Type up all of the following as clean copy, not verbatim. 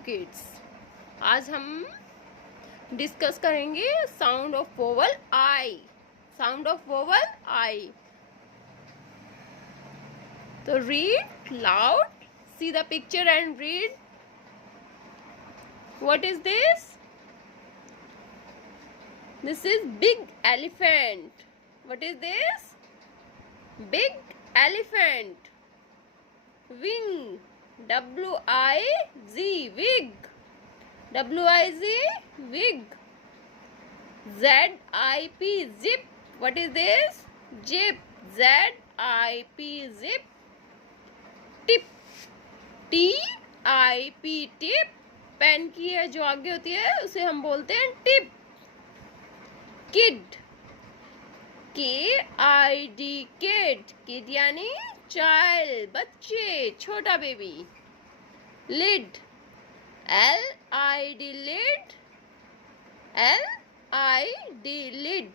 Kids, आज हम discuss करेंगे sound of vowel I. Sound of vowel I. तो read loud, see the picture and read. What is this? This is big elephant. What is this? Big elephant. Wing. W-I-Z. Wig. W-I-Z. Wig. Z-I-P. Zip. What is this? Zip. Z-I-P. Zip. Tip. T-I-P. Tip. Pen की है जो आगे होती है उसे हम बोलते हैं tip. Kid, KID, kid. Kid यानी चाइल्ड, बच्चे, छोटा baby. Lid, LID, lid. LID, lid.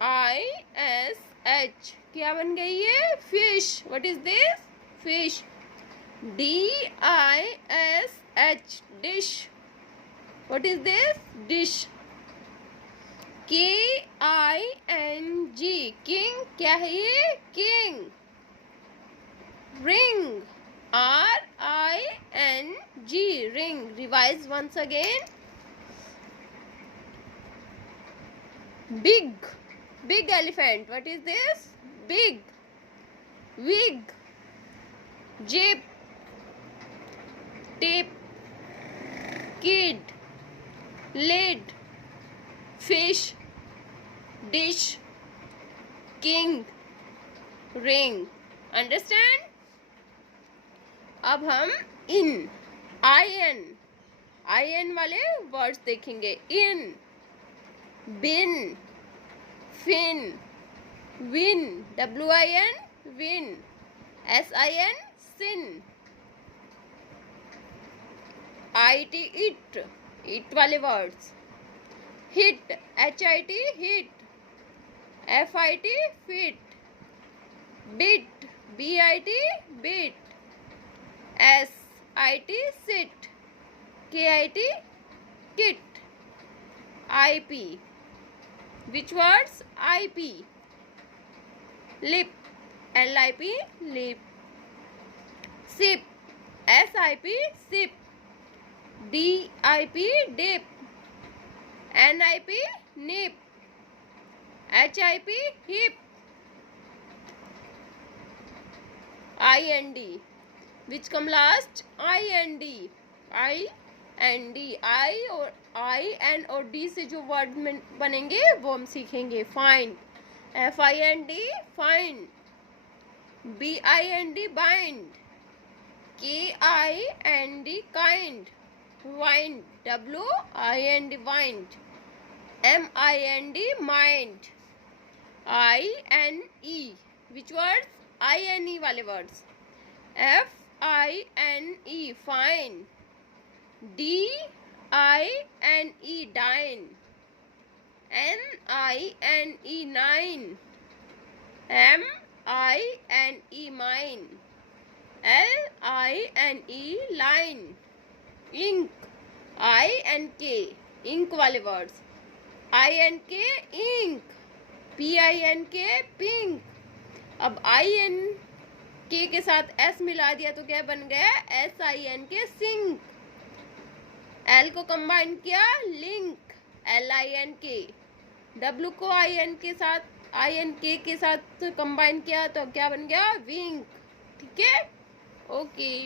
FISH, क्या बन गई है? Fish. What is this? Fish. DISH, dish. What is this? Dish. KING, king, क्या है ये? King. Ring, RING, ring. Revise once again. Big, big elephant. What is this? Big. Wig, zip, tip, kid, lid, fish, dish, king, ring. Understand? अब हम IN वाले words देखेंगे। इन, bin, fin, win, WIN, win, SIN, sin. IT, it वाले words. Hit, HIT, hit. FIT, fit. Bit, BIT, bit. SIT, sit. KIT, kit. IP, which words? IP, lip, LIP, lip। sip, SIP, sip। DIP, dip। NIP, nip। HIP, hip। IND, which come last? IND, I N और D से जो word बनेंगे वो हम सीखेंगे। Find, FIND, find. BIND, bind. KIND, kind. Wind, WIND, wind. MIND, mind. INE, which words? INE वाले words. FINE, fine. DINE, dine. NINE, nine. MINE, mine. LINE, line. Ink, INK, ink वाले words. INK, ink. PINK, pink. अब INK के साथ S मिला दिया तो क्या बन गया? SINK, sink. L को कंबाइन किया, लिंक, LINK। W को INK के साथ कंबाइन किया तो क्या बन गया? विंक। ठीक है, ओके।